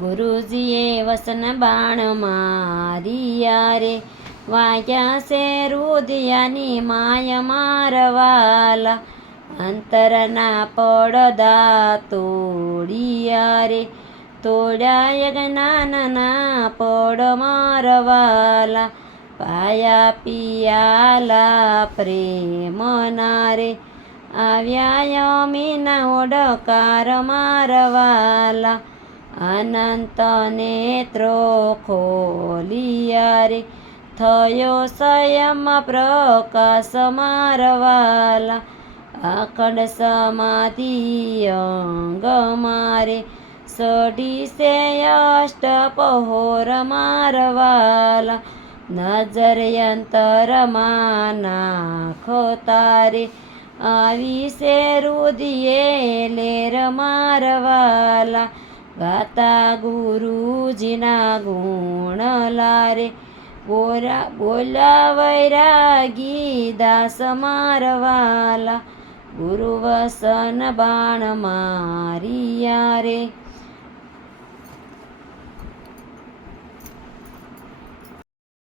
ગુરુજીએ વસન બાણ મારિયા રે, વાગ્યા છે રુદિયાની માય મારવાલા, અંતરના પડદા તોડિયા રે, તોડ્યા જ્ઞાનના પડ મારવાલા, પાયા પિયાલા પ્રેમના રે, આવ્યા યમીના ઓડકાર મારવાલા, અનંત નેત્રો ખોલિયા રે, થયો સંયમ પ્રકાશ મારવાલા, અખંડ સમાધિ અંગ મારે, સઢી સે અષ્ટપહોર મારવાલા, નજર યંતરમાં નાખો તારે, આવી સે રુદિયે લેર મારવાલા, ગાતા ગુરુજીના ગુણ લારે, બોલા વૈરાગી દાસ મારવાલા, ગુરુ વસન બાણ મારિયા રે.